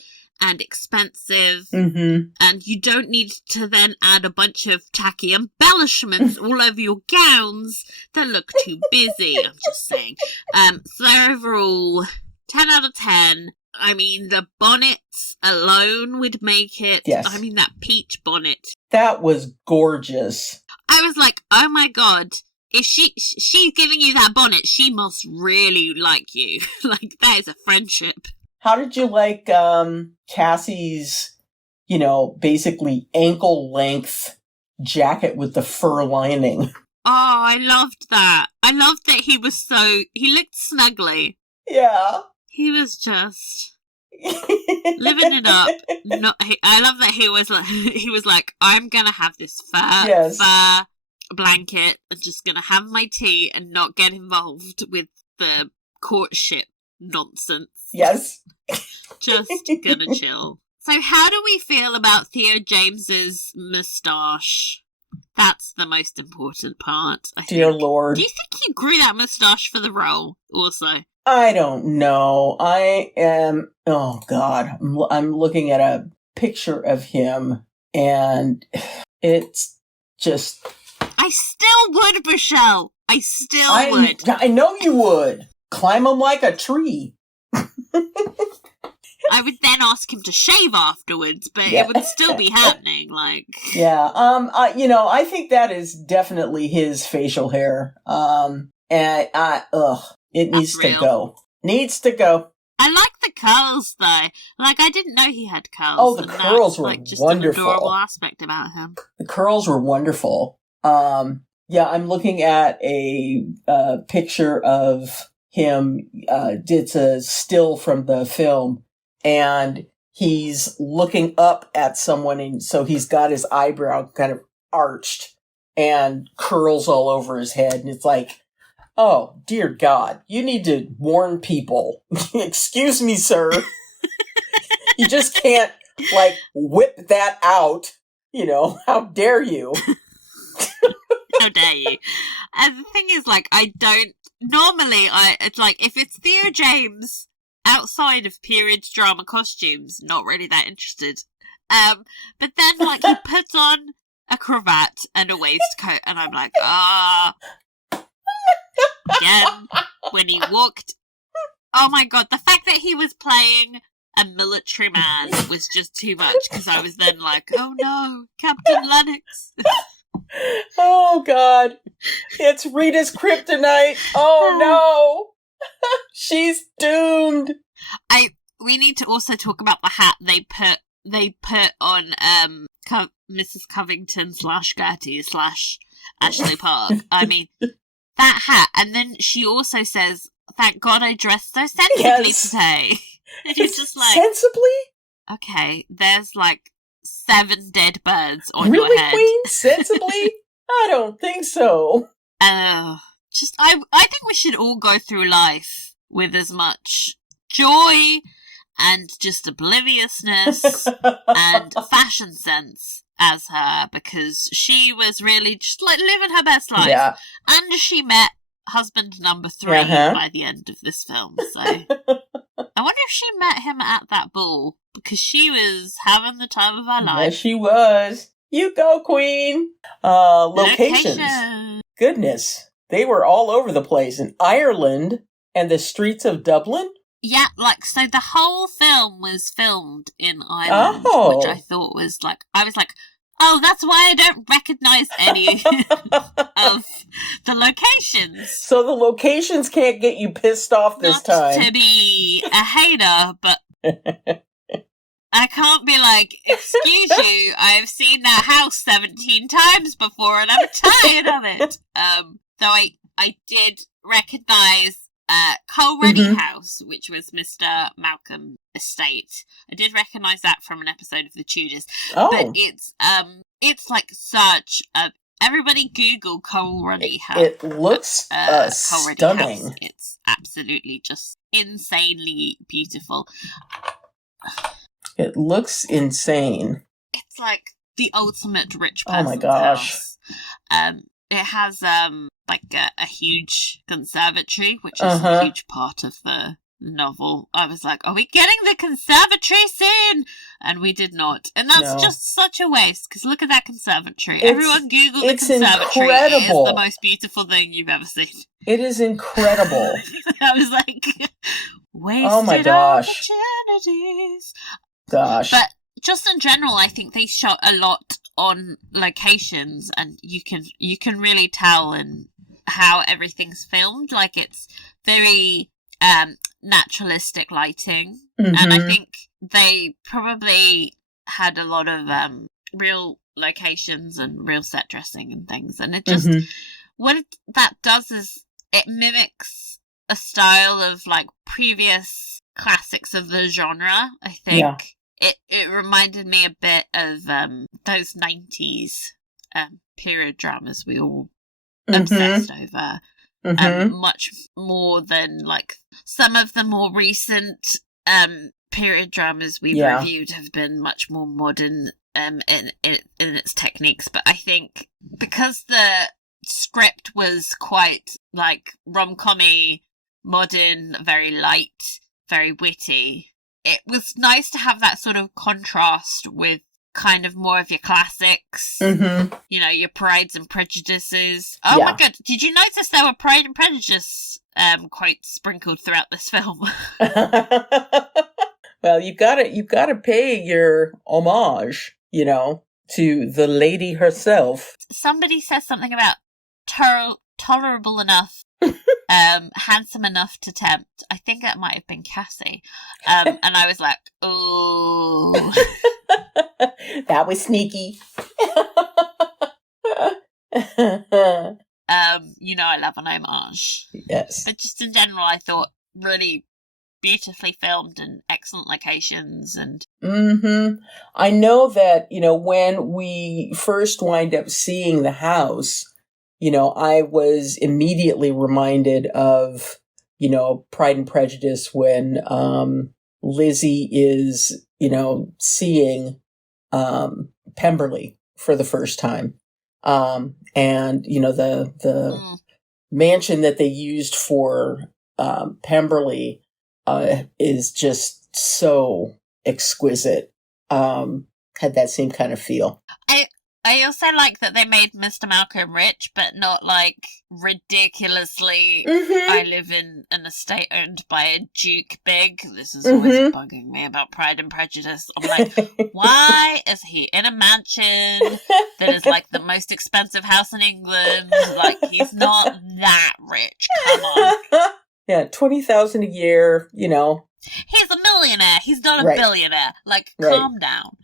and expensive, and you don't need to then add a bunch of tacky embellishments all over your gowns that look too busy. I'm just saying. So overall, 10 out of 10. I mean, the bonnets alone would make it. Yes. I mean, that peach bonnet. That was gorgeous. I was like, oh my god, if she's giving you that bonnet, she must really like you. Like, that is a friendship. How did you like Cassie's, basically ankle-length jacket with the fur lining? Oh, I loved that. I loved that he looked snuggly. Yeah. He was just living it up. I love that he was like, I'm gonna have this fur blanket and just gonna have my tea and not get involved with the courtship nonsense. Yes. Just gonna chill. So how do we feel about Theo James's moustache? That's the most important part, I think. Dear Lord. Do you think he grew that moustache for the role also? I don't know. Oh God, I'm looking at a picture of him and it's just... I still would, Michelle. I still would. I know you would. Climb him like a tree. I would then ask him to shave afterwards, but it would still be happening, like... Yeah, I think that is definitely his facial hair. It needs to go. Needs to go. I like the curls, though. Like, I didn't know he had curls. Oh, the curls were just wonderful. An adorable aspect about him. The curls were wonderful. I'm looking at a picture of him. It's a still from the film, and he's looking up at someone, and so he's got his eyebrow kind of arched and curls all over his head, and it's like, oh, dear God, you need to warn people. Excuse me, sir. You just can't, whip that out. How dare you? How dare you? And the thing is, it's like, if it's Theo James outside of period drama costumes, not really that interested. But then, he puts on a cravat and a waistcoat, and I'm like, again, when he walked... Oh my god, the fact that he was playing a military man was just too much, because I was then like, oh no, Captain Lennox. Oh god, it's Rita's kryptonite. Oh no, she's doomed. We need to also talk about the hat they put on Mrs. Covington / Gertie / Ashley Park. I mean, that hat, and then she also says, "Thank God I dressed so sensibly today." And you're just like, sensibly? Okay, there's 7 dead birds on really, your head. Queen? Sensibly? I don't think so. I think we should all go through life with as much joy and just obliviousness and fashion sense as her, because she was really just living her best life. Yeah. And she met husband number 3 by the end of this film, so I wonder if she met him at that ball, because she was having the time of her life. Yes, she was. You go, Queen. Locations. Location. Goodness. They were all over the place. In Ireland, And the streets of Dublin? Yeah, like, so the whole film was filmed in Ireland, which I thought was like, I was like, oh, that's why I don't recognise any of the locations. So the locations can't get you pissed off this time. Not to be a hater, but I can't be like, excuse you, I've seen that house 17 times before and I'm tired of it. Though I did recognise Colruddy House, which was Mr. Malcom estate. I did recognise that from an episode of The Tudors. Oh. But it's like such a... Everybody Google Colruddy House. It looks stunning. House. It's absolutely just insanely beautiful. It looks insane. It's like the ultimate rich person's Oh my gosh. house. It has like a huge conservatory, which is a huge part of the novel. I was like, are we getting the conservatory soon? And we did not. And that's just such a waste, because look at that conservatory. Everyone Google the conservatory. Incredible. It is the most beautiful thing you've ever seen. It is incredible. I was like, wasted opportunities. Gosh. But just in general, I think they shot a lot on locations, and you can really tell in how everything's filmed. Like, it's very naturalistic lighting, and I think they probably had a lot of real locations and real set dressing and things, and it just that does is it mimics a style of like previous classics of the genre. I think it reminded me a bit of those 90s period dramas we all obsessed over. Much more than like some of the more recent period dramas we've reviewed have been much more modern in its techniques. But I think because the script was quite like rom-com-y, modern, very light, very witty, it was nice to have that sort of contrast with kind of more of your classics, you know, your Prides and Prejudices. Oh my god, did you notice there were Pride and Prejudice quotes sprinkled throughout this film? Well, you've got to pay your homage, you know, to the lady herself. Somebody says something about tolerable enough, handsome enough to tempt. I think that might have been Cassie. And I was like, oh. That was sneaky. You know, I love an homage. Yes. But just in general, I thought really beautifully filmed and excellent locations. And I know that, you know, when we first wind up seeing the house, you know, I was immediately reminded of, you know, Pride and Prejudice when Lizzie is, you know, seeing Pemberley for the first time. And, you know, the mansion that they used for Pemberley is just so exquisite. Had that same kind of feel. I also like that they made Mr. Malcolm rich, but not like ridiculously, I live in an estate owned by a Duke big. This is always bugging me about Pride and Prejudice. I'm like, why is he in a mansion that is like the most expensive house in England? Like, he's not that rich. Come on. Yeah, $20,000 a year, you know. He's a millionaire. He's not a billionaire. Like, calm down.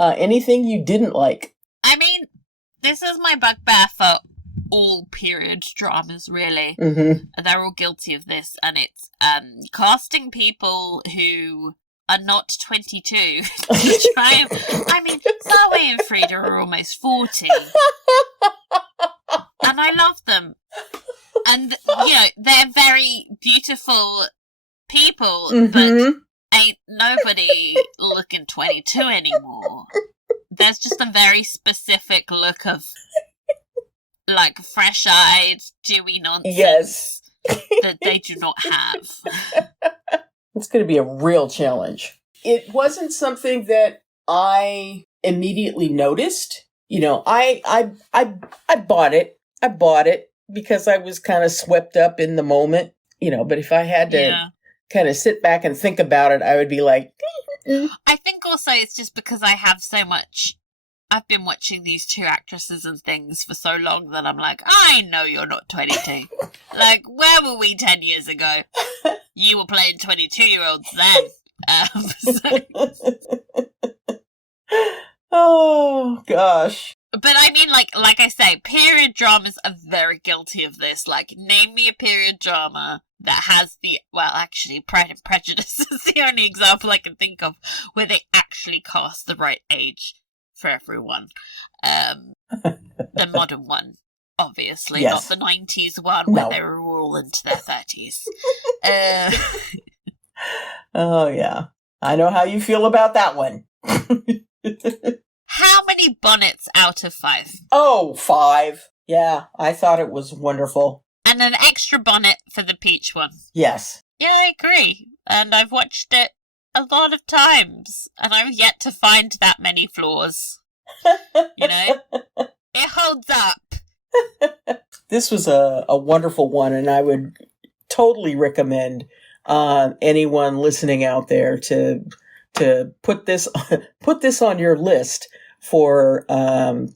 Anything you didn't like? I mean, this is my bugbear for all period dramas, really. They're all guilty of this, and it's casting people who are not 22 to try and... I mean, Zoe and Frida are almost 40. And I love them. And, you know, they're very beautiful people, but... ain't nobody looking 22 anymore. There's just a very specific look of, like, fresh-eyed, dewy nonsense that they do not have. It's going to be a real challenge. It wasn't something that I immediately noticed. You know, I bought it. I bought it because I was kind of swept up in the moment. but if I had to kind of sit back and think about it, I would be like... I think also it's just because I have so much... I've been watching these two actresses and things for so long that I'm like, I know you're not 22. Like, where were we 10 years ago? You were playing 22-year-olds then. Oh, gosh. But I mean, like I say, period dramas are very guilty of this. Like, name me a period drama that has actually, Pride and Prejudice is the only example I can think of where they actually cast the right age for everyone. The modern one, obviously, not the 90s one where they were all into their 30s. Oh, yeah. I know how you feel about that one. How many bonnets out of 5? Oh, 5. Yeah, I thought it was wonderful. And an extra bonnet for the peach one. Yes. Yeah, I agree. And I've watched it a lot of times, and I've yet to find that many flaws. It holds up. This was a wonderful one, and I would totally recommend anyone listening out there to put this on your list for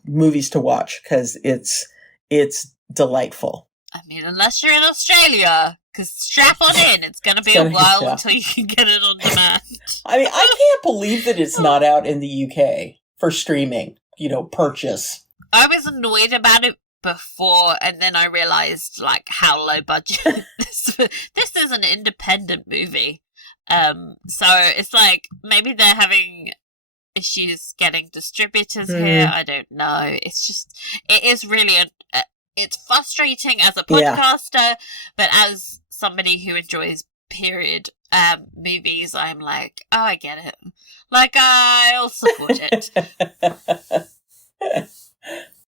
movies to watch, because it's delightful. I mean, unless you're in Australia, because strap on in, it's going to be a while until you can get it on demand. I mean, I can't believe that it's not out in the UK for streaming, purchase. I was annoyed about it before, and then I realised, how low budget this is an independent movie. So it's maybe they're having issues getting distributors here. I don't know. It's just, it is really it's frustrating as a podcaster, but as somebody who enjoys period movies, I'm like, oh, I get it. I'll support it.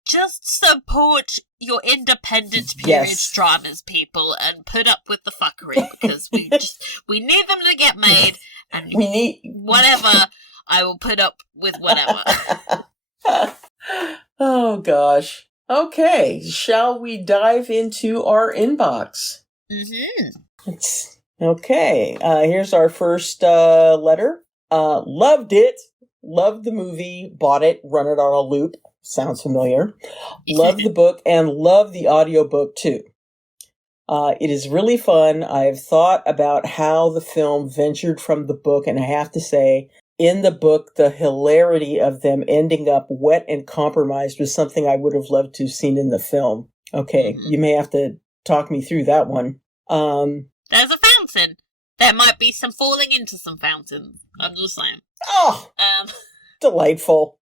Just support your independent period dramas, people, and put up with the fuckery, because we need them to get made, and whatever, I will put up with whatever. Oh, gosh. Okay, shall we dive into our inbox? Mm-hmm. Okay, here's our first letter. Loved it. Loved the movie. Bought it. Run it on a loop. Sounds familiar. Love the book and love the audiobook too. It is really fun. I've thought about how the film ventured from the book, and I have to say, in the book, the hilarity of them ending up wet and compromised was something I would have loved to have seen in the film. Okay, you may have to talk me through that one. There's a fountain. There might be some falling into some fountains. I'm just saying. Oh, delightful.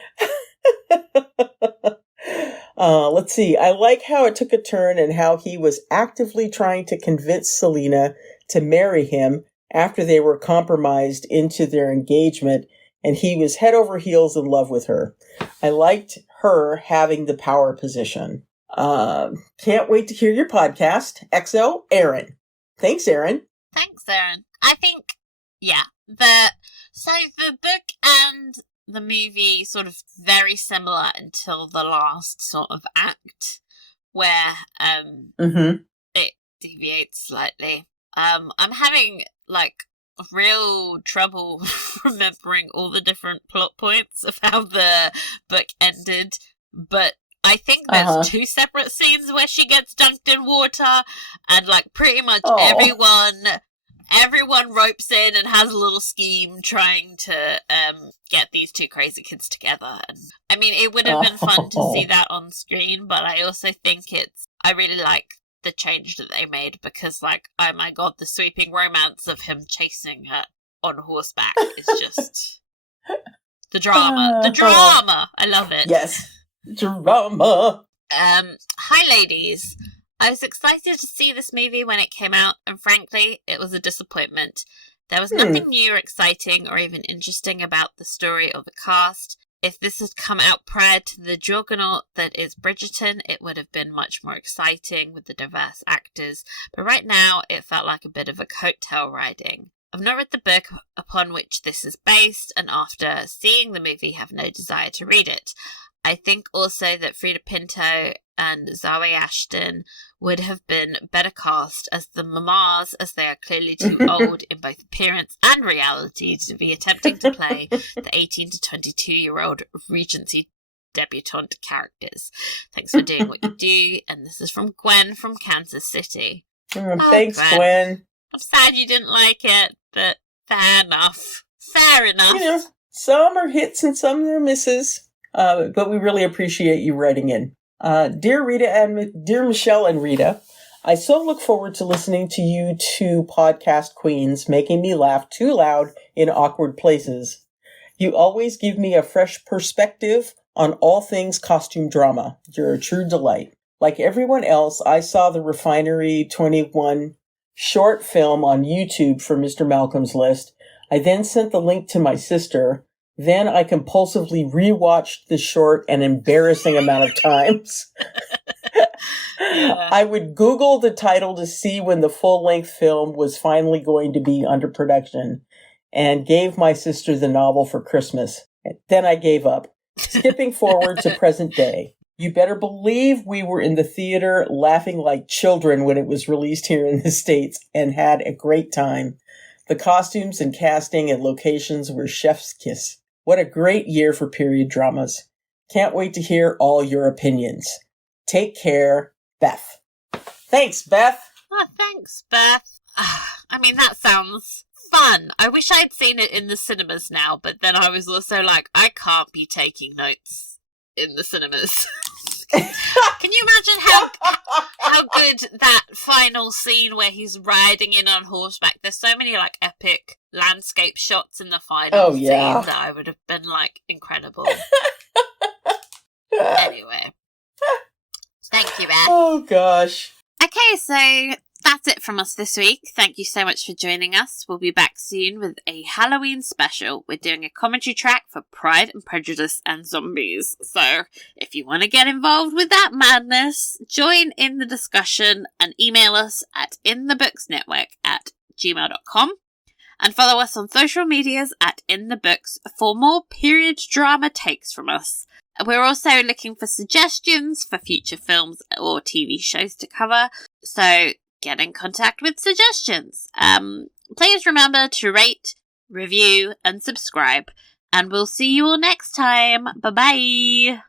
Let's see. I like how it took a turn and how he was actively trying to convince Selena to marry him after they were compromised into their engagement, and he was head over heels in love with her. I liked her having the power position. Can't wait to hear your podcast. XO, Aaron. Thanks, Aaron. Thanks, Aaron. I think, the book and the movie sort of very similar until the last sort of act, where it deviates slightly. I'm having real trouble remembering all the different plot points of how the book ended, but I think there's 2 separate scenes where she gets dunked in water, and pretty much everyone ropes in and has a little scheme trying to get these 2 crazy kids together. And I mean, it would have been fun to see that on screen, but I also think I really like the change that they made, because oh my god, the sweeping romance of him chasing her on horseback is just the drama. I love it. Yes, drama. Hi ladies. I was excited to see this movie when it came out, and frankly, it was a disappointment. There was nothing new or exciting or even interesting about the story or the cast. If this had come out prior to the juggernaut that is Bridgerton, it would have been much more exciting with the diverse actors, but right now it felt like a bit of a coattail riding. I've not read the book upon which this is based, and after seeing the movie have no desire to read it. I think also that Frida Pinto and Zoe Ashton would have been better cast as the mamas, as they are clearly too old in both appearance and reality to be attempting to play the 18 to 22-year-old Regency debutante characters. Thanks for doing what you do. And this is from Gwen from Kansas City. Thanks, Gwen. I'm sad you didn't like it, but fair enough. Fair enough. You know, some are hits and some are misses. But we really appreciate you writing in. Dear Michele and Rita, I so look forward to listening to you two podcast queens making me laugh too loud in awkward places. You always give me a fresh perspective on all things costume drama. You're a true delight. Like everyone else, I saw the Refinery 21 short film on YouTube for Mr. Malcolm's List. I then sent the link to my sister. Then I compulsively rewatched the short an embarrassing amount of times. I would Google the title to see when the full-length film was finally going to be under production and gave my sister the novel for Christmas. Then I gave up. Skipping forward to present day. You better believe we were in the theater laughing like children when it was released here in the States and had a great time. The costumes and casting and locations were chef's kiss. What a great year for period dramas. Can't wait to hear all your opinions. Take care, Beth. Thanks, Beth. Oh, thanks, Beth. I mean, that sounds fun. I wish I'd seen it in the cinemas now, but then I was also like, I can't be taking notes in the cinemas. Can you imagine how good that final scene where he's riding in on horseback? There's so many like epic landscape shots in the final scene that I would have been like incredible. Anyway, thank you, Beth. Oh gosh. Okay, so that's it from us this week. Thank you so much for joining us. We'll be back soon with a Halloween special. We're doing a commentary track for Pride and Prejudice and Zombies. So if you want to get involved with that join in the discussion and email us at inthebooksnetwork@gmail.com and follow us on social medias at inthebooks for more period drama takes from us. We're also looking for suggestions for future films or TV shows to cover. So get in contact with suggestions. Please remember to rate, review, and subscribe. And we'll see you all next time. Bye-bye.